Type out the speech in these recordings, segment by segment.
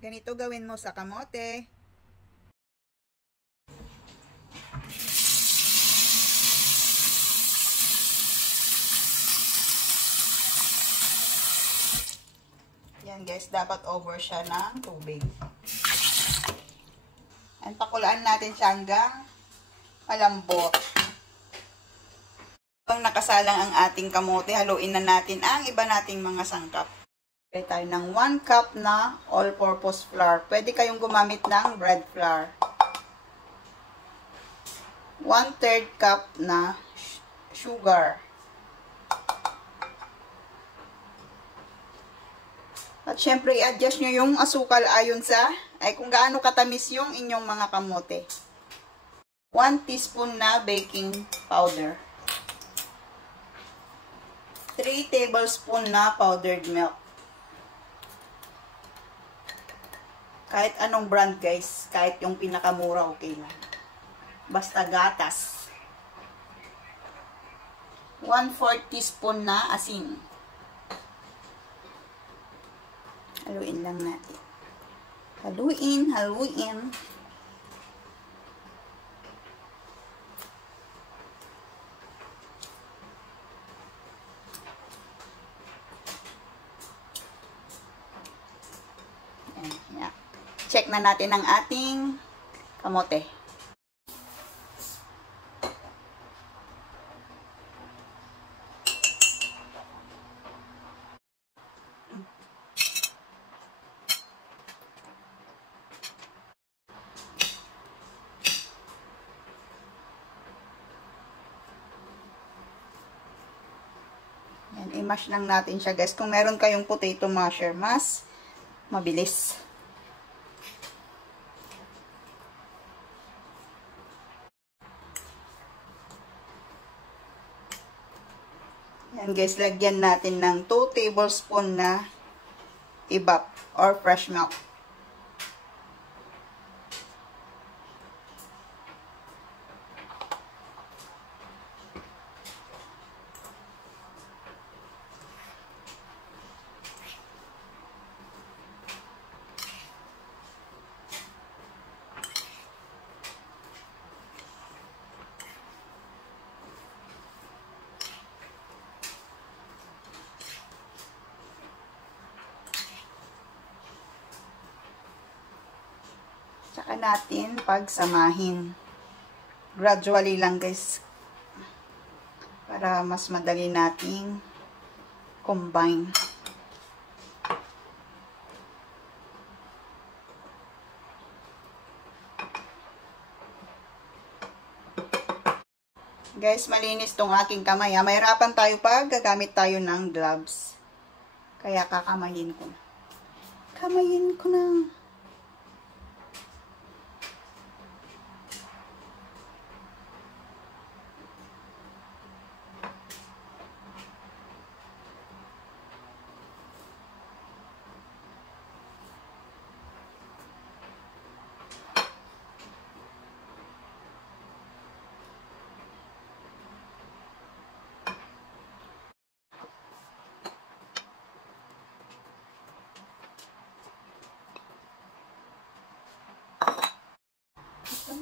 Ganito gawin mo sa kamote. Yan guys, dapat over siya ng tubig. And pakulaan natin siya hanggang malambot. Kung nakasalang ang ating kamote, haluin na natin ang iba nating mga sangkap. Pwede tayo ng 1 cup na all-purpose flour. Pwede kayong gumamit ng bread flour. 1/3 cup na sugar. At syempre, i-adjust nyo yung asukal ayon sa, kung gaano katamis yung inyong mga kamote. 1 teaspoon na baking powder. 3 tablespoon na powdered milk. Kahit anong brand guys, kahit yung pinakamura, okay lang. Basta gatas. 1/4 teaspoon na asin. Haluin lang natin. Haluin, haluin. Ayan. Check na natin ang ating kamote. Ayan, i-mash lang natin siya guys. Kung meron kayong potato masher, mas mabilis. Yan guys, lagyan natin ng 2 tablespoon na evap or fresh milk. Tsaka natin pagsamahin. Gradually lang guys. Para mas madali nating combine. Guys, malinis tong aking kamay. Mahirapan tayo pag gagamit tayo ng gloves. Kaya kakamayin ko na. Kamayin ko na.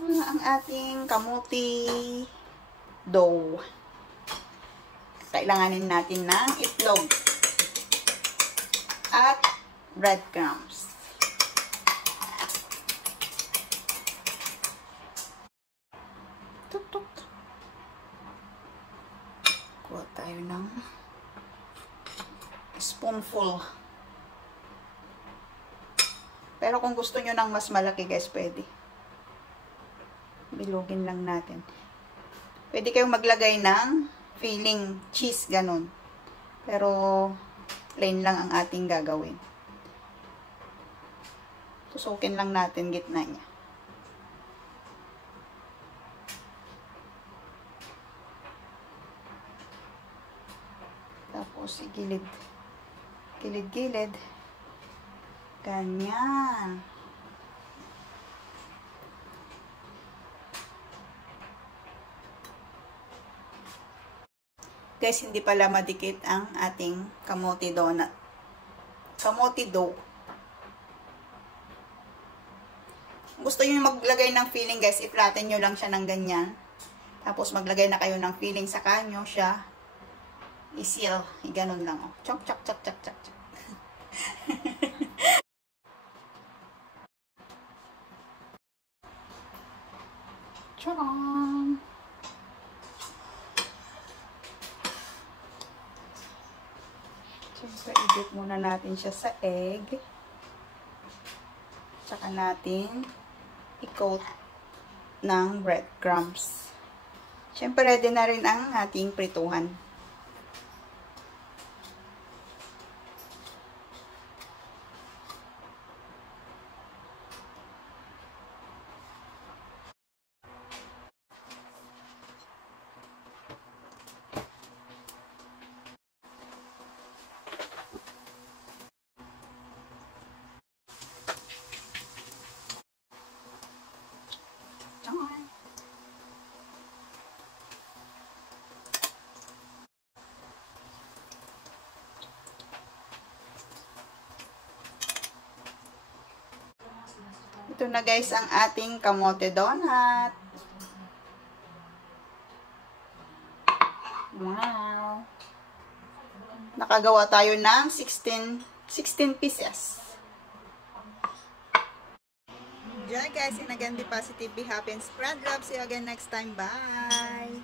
Ang ating kamuti dough. Kailanganin natin ng itlog at breadcrumbs. Tuk-tuk. Kuha tayo ng spoonful. Pero kung gusto nyo ng mas malaki guys, pwede. Bilugin lang natin. Pwede kayong maglagay ng filling cheese, ganun. Pero, plain lang ang ating gagawin. Tusukin lang natin gitna niya. Tapos, gilid. Gilid-gilid. Ganyan. Guys, hindi pala madikit ang ating kamote donut. Kamote dough. gusto nyo maglagay ng filling guys, i-flatten nyo lang siya ng ganyan. Tapos maglagay na kayo ng filling sa kanyo siya. I-seal. Ganun lang. Oh. Chok, chok, chok, chok, chok, chok. Charan! Siyempre, i-dip muna natin siya sa egg. Tsaka natin i-coat ng breadcrumbs. Siyempre, ready na rin ang ating prituhan. Ito na guys ang ating kamote donut. Wow! Nakagawa tayo ng 16 pieces. Diyan guys, in again, be positive, be happy, and spread love. See you again next time. Bye!